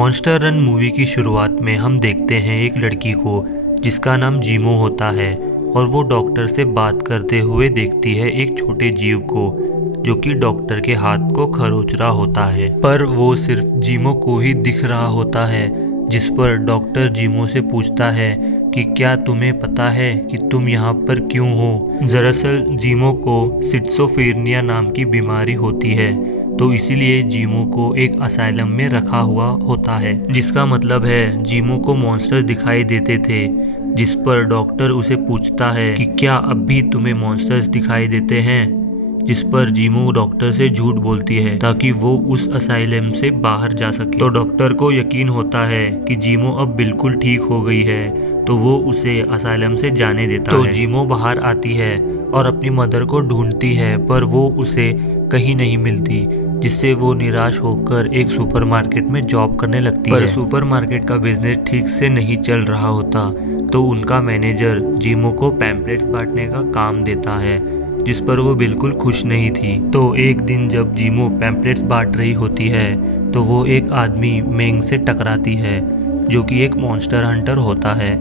Monster run movie की शुरुआत में हम देखते हैं एक लड़की को जिसका नाम जीमो होता है और वो डॉक्टर से बात करते हुए देखती है एक छोटे जीव को जो कि डॉक्टर के हाथ को खरोच रहा होता है, पर वो सिर्फ जीमो को ही दिख रहा होता है। जिस पर डॉक्टर जीमो से पूछता है कि क्या तुम्हें पता है कि तुम यहाँ पर क्यों हो। दरअसल जीमो को सिट्सोफ्रेनिया नाम की बीमारी होती है, तो इसीलिए जीमो को एक असाइलम में रखा हुआ होता है, जिसका मतलब है जीमो को मॉन्स्टर दिखाई देते थे। जिस पर डॉक्टर उसे पूछता है कि क्या अब भी तुम्हें मॉन्स्टर्स दिखाई देते हैं, जिस पर जीमो डॉक्टर से झूठ बोलती है ताकि वो उस असाइलम से बाहर जा सके। तो डॉक्टर को यकीन होता है कि जीमो अब बिल्कुल ठीक हो गई है, तो वो उसे असाइलम से जाने देता है। तो जीमो बाहर आती है और अपनी मदर को ढूंढती है, पर वो उसे कहीं नहीं मिलती, जिससे वो निराश होकर एक सुपरमार्केट में जॉब करने लगती है। पर सुपरमार्केट का बिजनेस ठीक से नहीं चल रहा होता, तो उनका मैनेजर जीमो को पैम्पलेट बांटने का काम देता है, जिस पर वो बिल्कुल खुश नहीं थी। तो एक दिन जब जीमो पैम्पलेट्स बांट रही होती है, तो वो एक आदमी मेंग से टकराती है जो कि एक मॉन्स्टर हंटर होता है।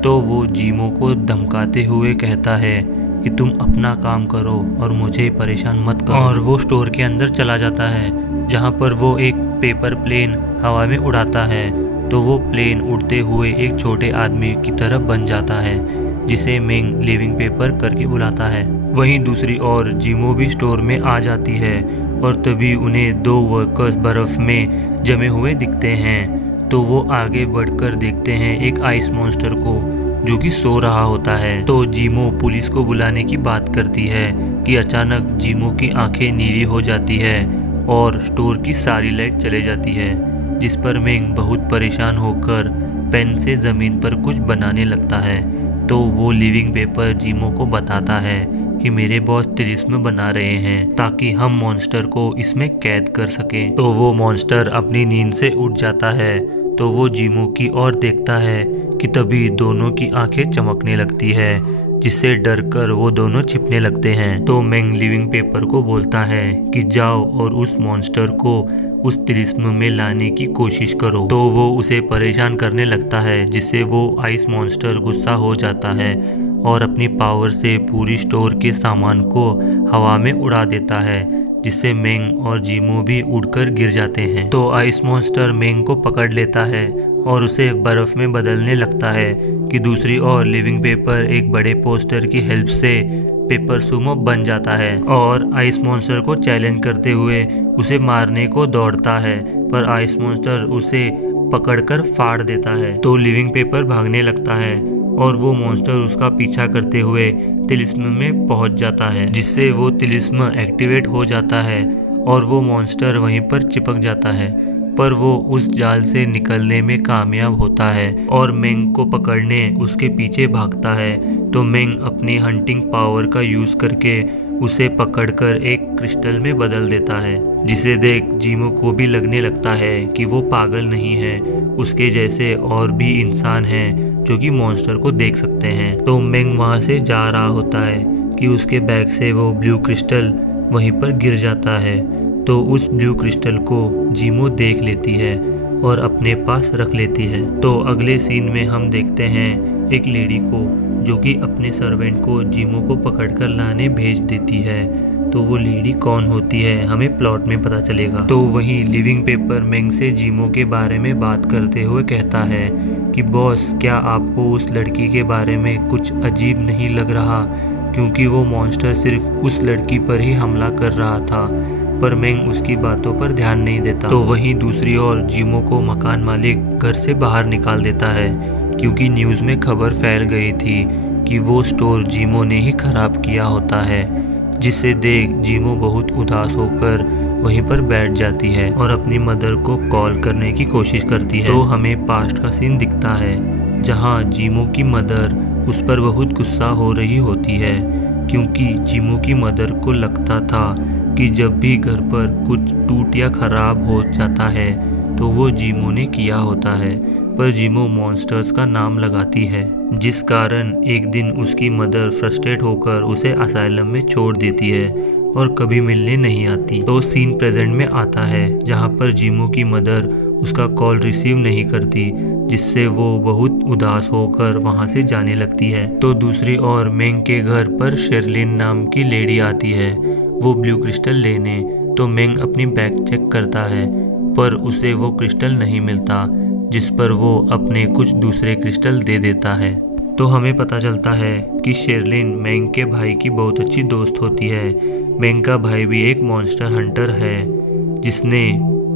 तो वो जीमो को धमकाते हुए कहता है कि तुम अपना काम करो और मुझे परेशान मत करो, और वो स्टोर के अंदर चला जाता है जहाँ पर वो एक पेपर प्लेन हवा में उड़ाता है। तो वो प्लेन उड़ते हुए एक छोटे आदमी की तरह बन जाता है, जिसे मेंग लिविंग पेपर करके बुलाता है। वहीं दूसरी ओर जीमो भी स्टोर में आ जाती है और तभी उन्हें दो वर्कर्स बर्फ में जमे हुए दिखते हैं। तो वो आगे बढ़कर देखते हैं एक आइस मॉन्स्टर को जो कि सो रहा होता है। तो जीमो पुलिस को बुलाने की बात करती है कि अचानक जीमो की आंखें नीली हो जाती है और स्टोर की सारी लाइट चले जाती है, जिस पर मेंग बहुत परेशान होकर पेन से ज़मीन पर कुछ बनाने लगता है। तो वो लिविंग पेपर जीमो को बताता है कि मेरे बॉस तिलिस्म बना रहे हैं ताकि हम मॉन्स्टर को इसमें कैद कर सकें। तो वो मॉन्स्टर अपनी नींद से उठ जाता है, तो वो जीमो की ओर देखता है कि तभी दोनों की आंखें चमकने लगती है, जिससे डरकर वो दोनों छिपने लगते हैं। तो मेंग लिविंग पेपर को बोलता है कि जाओ और उस मॉन्स्टर को उस तिलिस्म में लाने की कोशिश करो। तो वो उसे परेशान करने लगता है, जिससे वो आइस मॉन्स्टर गुस्सा हो जाता है और अपनी पावर से पूरी स्टोर के सामान को हवा में उड़ा देता है, जिससे मेंग और जीमो भी उड़कर गिर जाते हैं। तो आइस मॉन्स्टर मेंग को पकड़ लेता है और उसे बर्फ में बदलने लगता है कि दूसरी ओर लिविंग पेपर एक बड़े पोस्टर की हेल्प से पेपर सुमो बन जाता है और आइस मॉन्स्टर को चैलेंज करते हुए उसे मारने को दौड़ता है, पर आइस मॉन्स्टर उसे पकड़कर फाड़ देता है। तो लिविंग पेपर भागने लगता है और वो मॉन्स्टर उसका पीछा करते हुए तिलिस्म में पहुंच जाता है, जिससे वो तिलिस्म एक्टिवेट हो जाता है और वो मॉन्स्टर वहीं पर चिपक जाता है। पर वो उस जाल से निकलने में कामयाब होता है और मेंग को पकड़ने उसके पीछे भागता है। तो मेंग अपनी हंटिंग पावर का यूज करके उसे पकड़कर एक क्रिस्टल में बदल देता है, जिसे देख जीमो को भी लगने लगता है कि वो पागल नहीं है, उसके जैसे और भी इंसान हैं जो कि मॉन्स्टर को देख सकते हैं। तो मेंग वहाँ से जा रहा होता है कि उसके बैग से वो ब्लू क्रिस्टल वहीं पर गिर जाता है। तो उस ब्लू क्रिस्टल को जीमो देख लेती है और अपने पास रख लेती है। तो अगले सीन में हम देखते हैं एक लेडी को जो कि अपने सर्वेंट को जीमो को पकड़कर लाने भेज देती है। तो वो लेडी कौन होती है हमें प्लॉट में पता चलेगा। तो वहीं लिविंग पेपर मेंग से जीमो के बारे में बात करते हुए कहता है कि बॉस, क्या आपको उस लड़की के बारे में कुछ अजीब नहीं लग रहा, क्योंकि वो मॉन्स्टर सिर्फ उस लड़की पर ही हमला कर रहा था, पर मेंग उसकी बातों पर ध्यान नहीं देता। तो वहीं दूसरी ओर जीमो को मकान मालिक घर से बाहर निकाल देता है, क्योंकि न्यूज़ में खबर फैल गई थी कि वो स्टोर जीमो ने ही खराब किया होता है, जिसे देख जीमो बहुत उदास होकर वहीं पर बैठ जाती है और अपनी मदर को कॉल करने की कोशिश करती है। तो हमें पास्ट का सीन दिखता है जहां जीमो की मदर उस पर बहुत गुस्सा हो रही होती है, क्योंकि जीमो की मदर को लगता था कि जब भी घर पर कुछ टूट या खराब हो जाता है तो वो जीमो ने किया होता है, पर जीमो मॉन्स्टर्स का नाम लगाती है, जिस कारण एक दिन उसकी मदर फ्रस्ट्रेट होकर उसे असाइलम में छोड़ देती है और कभी मिलने नहीं आती। तो सीन प्रेजेंट में आता है जहाँ पर जीमो की मदर उसका कॉल रिसीव नहीं करती, जिससे वो बहुत उदास होकर वहाँ से जाने लगती है। तो दूसरी ओर मेंग के घर पर शेरलिन नाम की लेडी आती है वो ब्लू क्रिस्टल लेने। तो मेंग अपनी बैग चेक करता है पर उसे वो क्रिस्टल नहीं मिलता, जिस पर वो अपने कुछ दूसरे क्रिस्टल दे देता है। तो हमें पता चलता है कि शेरलिन मेंग के भाई की बहुत अच्छी दोस्त होती है। मेंग का भाई भी एक मॉन्स्टर हंटर है जिसने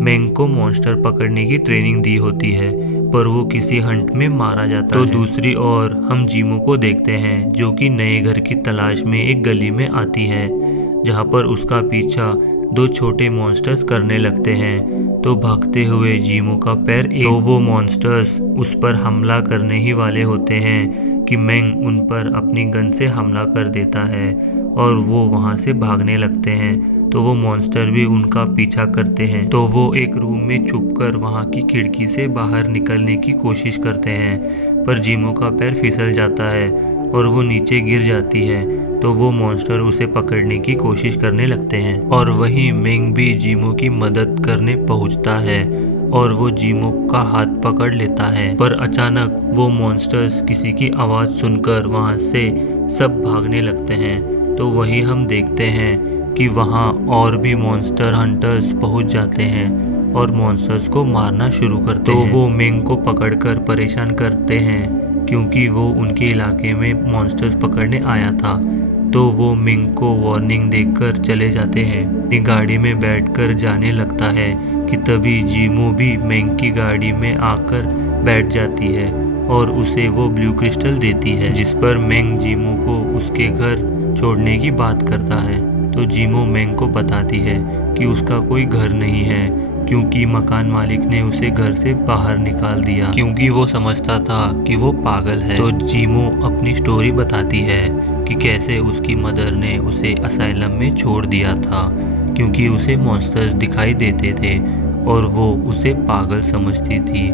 मेंग को मॉन्स्टर पकड़ने की ट्रेनिंग दी होती है, पर वो किसी हंट में मारा जाता है। तो दूसरी ओर हम जीमो को देखते हैं जो कि नए घर की तलाश में एक गली में आती है, जहाँ पर उसका पीछा दो छोटे मॉन्स्टर्स करने लगते हैं। तो भागते हुए जीमो का पैर तो वो मॉन्स्टर्स उस पर हमला करने ही वाले होते हैं कि मेंग उन पर अपनी गन से हमला कर देता है और वो वहाँ से भागने लगते हैं। तो वो मॉन्स्टर भी उनका पीछा करते हैं। तो वो एक रूम में छुपकर वहाँ की खिड़की से बाहर निकलने की कोशिश करते हैं, पर जीमो का पैर फिसल जाता है और वो नीचे गिर जाती है। तो वो मॉन्स्टर उसे पकड़ने की कोशिश करने लगते हैं और वहीं मेंग भी जीमो की मदद करने पहुंचता है और वो जीमो का हाथ पकड़ लेता है। पर अचानक वो मॉन्स्टर्स किसी की आवाज़ सुनकर वहाँ से सब भागने लगते हैं। तो वहीं हम देखते हैं कि वहाँ और भी मॉन्स्टर हंटर्स पहुँच जाते हैं और मॉन्स्टर्स को मारना शुरू करते हैं। तो वो मेंग को पकड़कर परेशान करते हैं क्योंकि वो उनके इलाके में मॉन्स्टर्स पकड़ने आया था। तो वो मेंग को वार्निंग देकर चले जाते हैं। अपनी गाड़ी में बैठकर जाने लगता है कि तभी जीमो भी मेंग की गाड़ी में आकर बैठ जाती है और उसे वो ब्लू क्रिस्टल देती है, जिस पर मेंग जीमो को उसके घर छोड़ने की बात करता है। तो जीमो मेंग को बताती है कि उसका कोई घर नहीं है क्योंकि मकान मालिक ने उसे घर से बाहर निकाल दिया क्योंकि वो समझता था कि वो पागल है। तो जीमो अपनी स्टोरी बताती है कि कैसे उसकी मदर ने उसे असाइलम में छोड़ दिया था क्योंकि उसे मॉन्स्टर्स दिखाई देते थे और वो उसे पागल समझती थी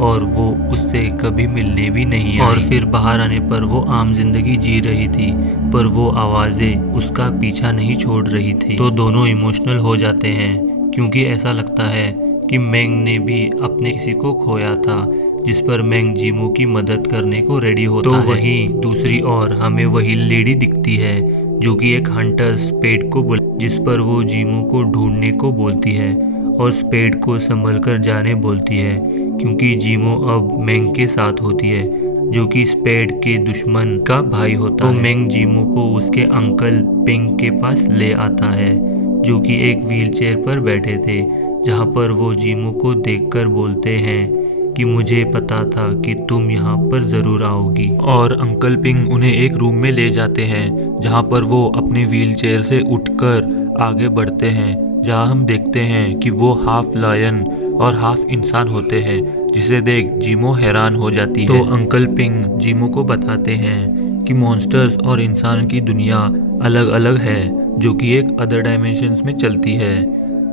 और वो उससे कभी मिलने भी नहीं आई। और फिर बाहर आने पर वो आम जिंदगी जी रही थी, पर वो आवाज़ें उसका पीछा नहीं छोड़ रही थी। तो दोनों इमोशनल हो जाते हैं क्योंकि ऐसा लगता है कि मेंग ने भी अपने किसी को खोया था, जिस पर मेंग जीमो की मदद करने को रेडी होता है। तो वहीं दूसरी ओर हमें वही लेडी दिखती है जो कि एक हंटर स्पेड को जिस पर वो जीमो को ढूंढने को बोलती है और स्पेड को संभल कर जाने बोलती है क्योंकि जीमो अब मेंग के साथ होती है जो कि स्पेड के दुश्मन का भाई होता है। तो मेंग जीमो को उसके अंकल पिंग के पास ले आता है जो कि एक व्हीलचेयर पर बैठे थे, जहां पर वो जीमो को देखकर बोलते हैं कि मुझे पता था कि तुम यहाँ पर ज़रूर आओगी। और अंकल पिंग उन्हें एक रूम में ले जाते हैं जहाँ पर वो अपने व्हीलचेयर से उठकर आगे बढ़ते हैं, जहाँ हम देखते हैं कि वो हाफ लायन और हाफ इंसान होते हैं, जिसे देख जीमो हैरान हो जाती है। तो अंकल पिंग जीमो को बताते हैं कि मॉन्स्टर्स और इंसान की दुनिया अलग अलग है जो कि एक अदर डायमेंशंस में चलती है,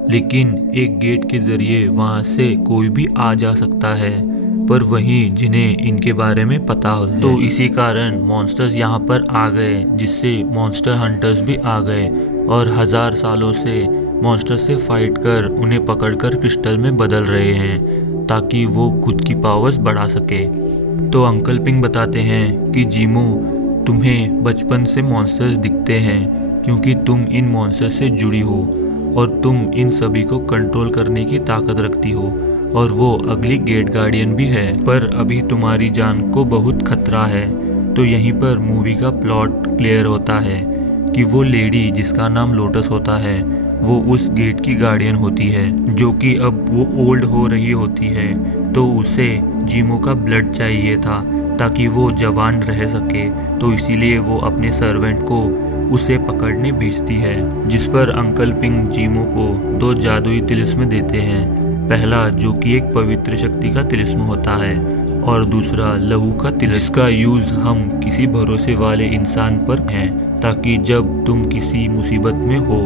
लेकिन एक गेट के ज़रिए वहाँ से कोई भी आ जा सकता है, पर वहीं जिन्हें इनके बारे में पता हो। तो इसी कारण मॉन्स्टर्स यहाँ पर आ गए, जिससे मॉन्स्टर हंटर्स भी आ गए और 1000 सालों से मॉन्स्टर से फाइट कर उन्हें पकड़कर क्रिस्टल में बदल रहे हैं ताकि वो खुद की पावर्स बढ़ा सके। तो अंकल पिंग बताते हैं कि जीमो, तुम्हें बचपन से मॉन्स्टर्स दिखते हैं क्योंकि तुम इन मॉन्स्टर से जुड़ी हो और तुम इन सभी को कंट्रोल करने की ताकत रखती हो और वो अगली गेट गार्डियन भी है, पर अभी तुम्हारी जान को बहुत खतरा है। तो यहीं पर मूवी का प्लॉट क्लियर होता है कि वो लेडी जिसका नाम लोटस होता है वो उस गेट की गार्डियन होती है जो कि अब वो ओल्ड हो रही होती है। तो उसे जीमो का ब्लड चाहिए था ताकि वो जवान रह सके, तो इसीलिए वो अपने सर्वेंट को उसे पकड़ने भेजती है, जिस पर अंकल पिंग जीमो को 2 जादुई तिलिस्म देते हैं। पहला जो कि एक पवित्र शक्ति का तिलिस्म होता है और दूसरा लहू का तिलिस्म, जिसका यूज़ हम किसी भरोसे वाले इंसान पर हैं ताकि जब तुम किसी मुसीबत में हो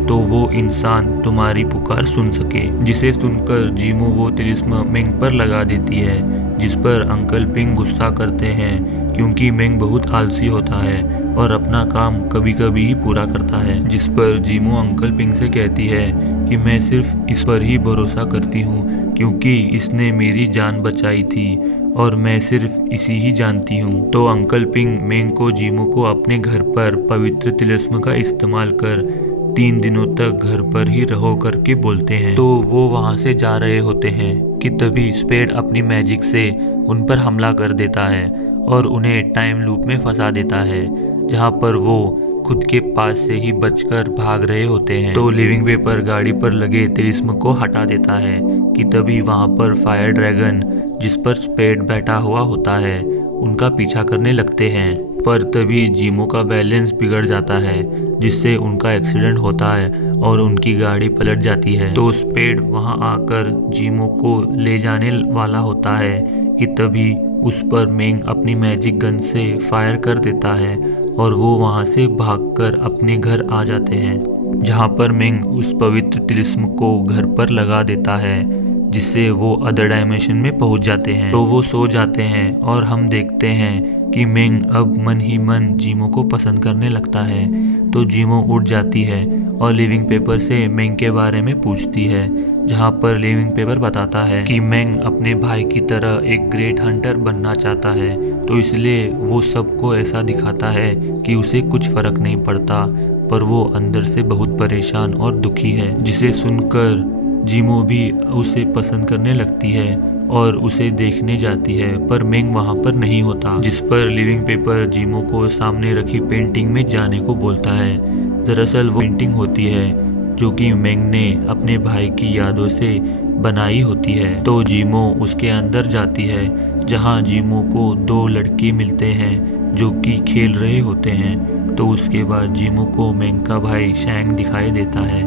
तो वो इंसान तुम्हारी पुकार सुन सके। जिसे सुनकर जीमो वो तिलिस्म मेंग पर लगा देती है, जिस पर अंकल पिंग गुस्सा करते हैं क्योंकि मेंग बहुत आलसी होता है और अपना काम कभी कभी ही पूरा करता है। जिस पर जीमो अंकल पिंग से कहती है कि मैं सिर्फ इस पर ही भरोसा करती हूँ क्योंकि इसने मेरी जान बचाई थी और मैं सिर्फ इसी ही जानती हूँ। तो अंकल पिंग मेंग को जीमो को अपने घर पर पवित्र तिलिस्म का इस्तेमाल कर 3 दिनों तक घर पर ही रहो करके बोलते हैं। तो वो वहाँ से जा रहे होते हैं कि तभी स्पेड अपनी मैजिक से उन पर हमला कर देता है और उन्हें टाइम लूप में फंसा देता है, जहाँ पर वो खुद के पास से ही बचकर भाग रहे होते हैं। तो लिविंग पेपर गाड़ी पर लगे तिलिस्म को हटा देता है कि तभी वहाँ पर फायर ड्रैगन, जिस पर स्पेड बैठा हुआ होता है, उनका पीछा करने लगते हैं। पर तभी जीमो का बैलेंस बिगड़ जाता है, जिससे उनका एक्सीडेंट होता है और उनकी गाड़ी पलट जाती है। तो स्पेड वहां आकर जीमो को ले जाने वाला होता है कि तभी उस पर मेंग अपनी मैजिक गन से फायर कर देता है और वो वहां से भागकर अपने घर आ जाते हैं, जहां पर मेंग उस पवित्र तिलिस्म को घर पर लगा देता है, जिससे वो अदर डायमेंशन में पहुंच जाते हैं। तो वो सो जाते हैं और हम देखते हैं कि मेंग अब मन ही मन जीमो को पसंद करने लगता है। तो जीमो उठ जाती है और लिविंग पेपर से मेंग के बारे में पूछती है, जहाँ पर लिविंग पेपर बताता है कि मेंग अपने भाई की तरह एक ग्रेट हंटर बनना चाहता है, तो इसलिए वो सबको ऐसा दिखाता है कि उसे कुछ फर्क नहीं पड़ता, पर वो अंदर से बहुत परेशान और दुखी है। जिसे सुनकर जीमो भी उसे पसंद करने लगती है और उसे देखने जाती है, पर मेंग वहां पर नहीं होता, जिस पर लिविंग पेपर जीमो को सामने रखी पेंटिंग में जाने को बोलता है। दरअसल वो पेंटिंग होती है जो कि मेंग ने अपने भाई की यादों से बनाई होती है। तो जीमो उसके अंदर जाती है, जहां जीमो को 2 लड़के मिलते हैं जो कि खेल रहे होते हैं। तो उसके बाद जीमो को मेंग का भाई शैंग दिखाई देता है,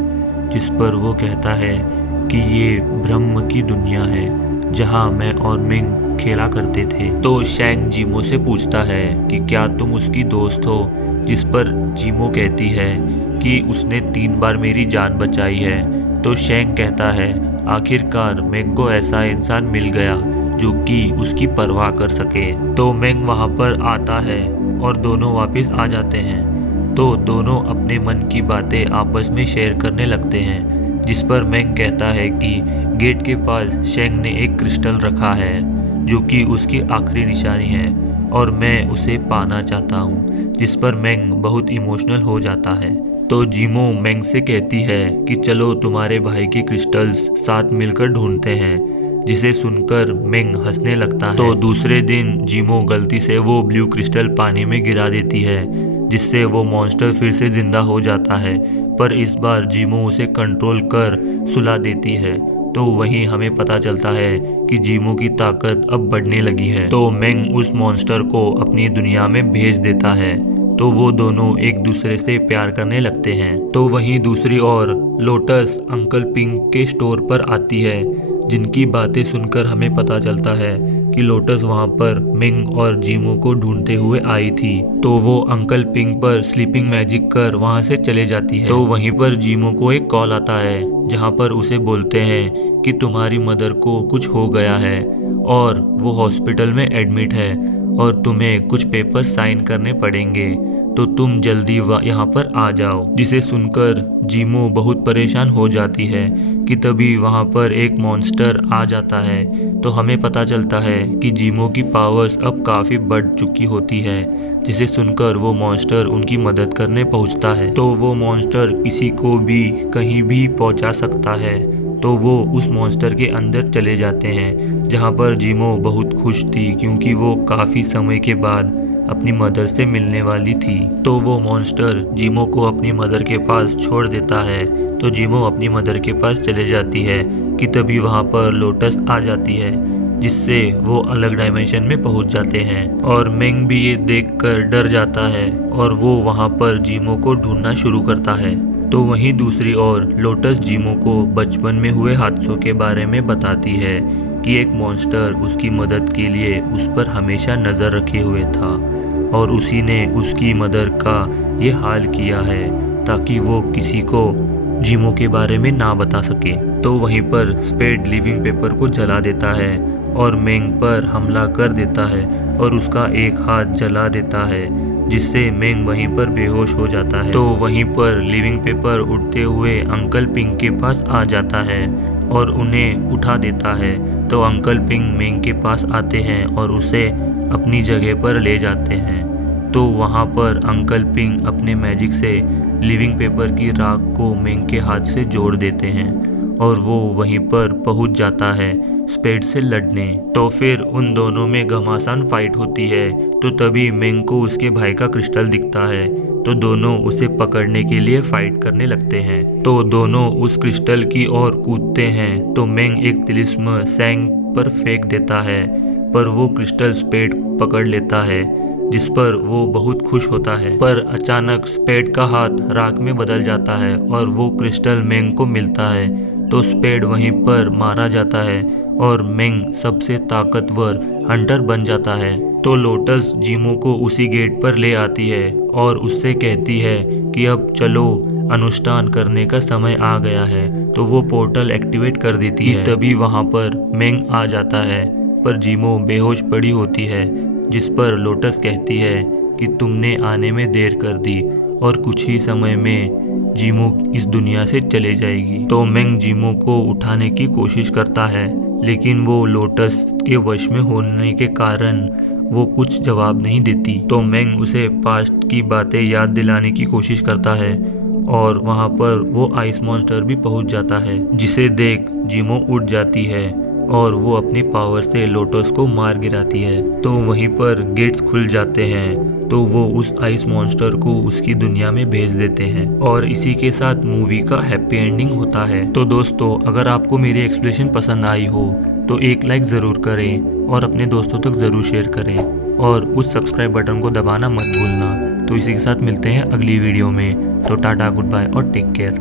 जिस पर वो कहता है कि ये ब्रह्म की दुनिया है जहां मैं और मेंग खेला करते थे। तो शैंग जीमो से पूछता है कि क्या तुम उसकी दोस्त हो, जिस पर जीमो कहती है कि उसने 3 बार मेरी जान बचाई है। तो शैंग कहता है आखिरकार मेंग को ऐसा इंसान मिल गया जो कि उसकी परवाह कर सके। तो मेंग वहां पर आता है और दोनों वापस आ जाते हैं। तो दोनों अपने मन की बातें आपस में शेयर करने लगते हैं, जिस पर मेंग कहता है कि गेट के पास शैंग ने एक क्रिस्टल रखा है जो कि उसकी आखिरी निशानी है और मैं उसे पाना चाहता हूँ, जिस पर मेंग बहुत इमोशनल हो जाता है। तो जीमो मेंग से कहती है कि चलो तुम्हारे भाई के क्रिस्टल्स साथ मिलकर ढूंढते हैं, जिसे सुनकर मेंग हंसने लगता है। तो दूसरे दिन जीमो गलती से वो ब्लू क्रिस्टल पानी में गिरा देती है, जिससे वो मॉन्स्टर फिर से जिंदा हो जाता है, पर इस बार जीमो उसे कंट्रोल कर सुला देती है। तो वहीं हमें पता चलता है कि जीमो की ताकत अब बढ़ने लगी है। तो मेंग उस मॉन्स्टर को अपनी दुनिया में भेज देता है। तो वो दोनों एक दूसरे से प्यार करने लगते हैं। तो वहीं दूसरी ओर लोटस अंकल पिंग के स्टोर पर आती है, जिनकी बातें सुनकर हमें पता चलता है कि लोटस वहां पर मेंग और जीमो को ढूंढते हुए आई थी। तो वो अंकल पिंग पर स्लीपिंग मैजिक कर वहां से चले जाती है। तो वहीं पर जीमो को एक कॉल आता है, जहां पर उसे बोलते हैं कि तुम्हारी मदर को कुछ हो गया है और वो हॉस्पिटल में एडमिट है और तुम्हें कुछ पेपर साइन करने पड़ेंगे, तो तुम जल्दी यहाँ पर आ जाओ। जिसे सुनकर जीमो बहुत परेशान हो जाती है कि तभी वहाँ पर एक मॉन्स्टर आ जाता है। तो हमें पता चलता है कि जीमो की पावर्स अब काफ़ी बढ़ चुकी होती है, जिसे सुनकर वो मॉन्स्टर उनकी मदद करने पहुँचता है। तो वो मॉन्स्टर किसी को भी कहीं भी पहुँचा सकता है। तो वो उस मॉन्स्टर के अंदर चले जाते हैं, जहाँ पर जीमो बहुत खुश थी क्योंकि वो काफ़ी समय के बाद अपनी मदर से मिलने वाली थी। तो वो मॉन्स्टर जीमो को अपनी मदर के पास छोड़ देता है। तो जीमो अपनी मदर के पास चले जाती है कि तभी वहाँ पर लोटस आ जाती है, जिससे वो अलग डायमेंशन में पहुँच जाते हैं। और मेंग भी ये देखकर डर जाता है और वो वहाँ पर जीमो को ढूंढना शुरू करता है। तो वहीं दूसरी ओर लोटस जीमो को बचपन में हुए हादसों के बारे में बताती है कि एक मॉन्स्टर उसकी मदद के लिए उस पर हमेशा नज़र रखे हुए था और उसी ने उसकी मदर का ये हाल किया है ताकि वो किसी को जीमो के बारे में ना बता सके। तो वहीं पर स्पेड लिविंग पेपर को जला देता है और मेंग पर हमला कर देता है और उसका एक हाथ जला देता है, जिससे मेंग वहीं पर बेहोश हो जाता है। तो वहीं पर लिविंग पेपर उठते हुए अंकल पिंग के पास आ जाता है और उन्हें उठा देता है। तो अंकल पिंग मेंग के पास आते हैं और उसे अपनी जगह पर ले जाते हैं। तो वहाँ पर अंकल पिंग अपने मैजिक से लिविंग पेपर की राख को मेंग के हाथ से जोड़ देते हैं और वो वहीं पर पहुंच जाता है स्पेड से लड़ने। तो फिर उन दोनों में घमासान फाइट होती है। तो तभी मेंग को उसके भाई का क्रिस्टल दिखता है। तो दोनों उसे पकड़ने के लिए फाइट करने लगते हैं। तो दोनों उस क्रिस्टल की ओर कूदते हैं। तो मेंग एक तिलिस्म सैंग पर फेंक देता है, पर वो क्रिस्टल स्पेड पकड़ लेता है, जिस पर वो बहुत खुश होता है। पर अचानक स्पेड का हाथ राख में बदल जाता है और वो क्रिस्टल मेंग को मिलता है। तो स्पेड वहीं पर मारा जाता है और मेंग सबसे ताकतवर हंटर बन जाता है। तो लोटस जीमो को उसी गेट पर ले आती है और उससे कहती है कि अब चलो, अनुष्ठान करने का समय आ गया है। तो वो पोर्टल एक्टिवेट कर देती है। तभी वहाँ पर मेंग आ जाता है, पर जीमो बेहोश पड़ी होती है, जिस पर लोटस कहती है कि तुमने आने में देर कर दी और कुछ ही समय में जीमो इस दुनिया से चले जाएगी। तो मेंग जीमो को उठाने की कोशिश करता है, लेकिन वो लोटस के वश में होने के कारण वो कुछ जवाब नहीं देती। तो मेंग उसे पास्ट की बातें याद दिलाने की कोशिश करता है और वहाँ पर वो आइस मॉन्स्टर भी पहुँच जाता है, जिसे देख जीमो उठ जाती है और वो अपनी पावर से लोटस को मार गिराती है। तो वहीं पर गेट्स खुल जाते हैं। तो वो उस आइस मॉन्स्टर को उसकी दुनिया में भेज देते हैं और इसी के साथ मूवी का हैप्पी एंडिंग होता है। तो दोस्तों, अगर आपको मेरी एक्सप्लेनेशन पसंद आई हो तो एक लाइक ज़रूर करें और अपने दोस्तों तक ज़रूर शेयर करें और उस सब्सक्राइब बटन को दबाना मत भूलना। तो इसी के साथ मिलते हैं अगली वीडियो में। तो टाटा, गुड बाय और टेक केयर।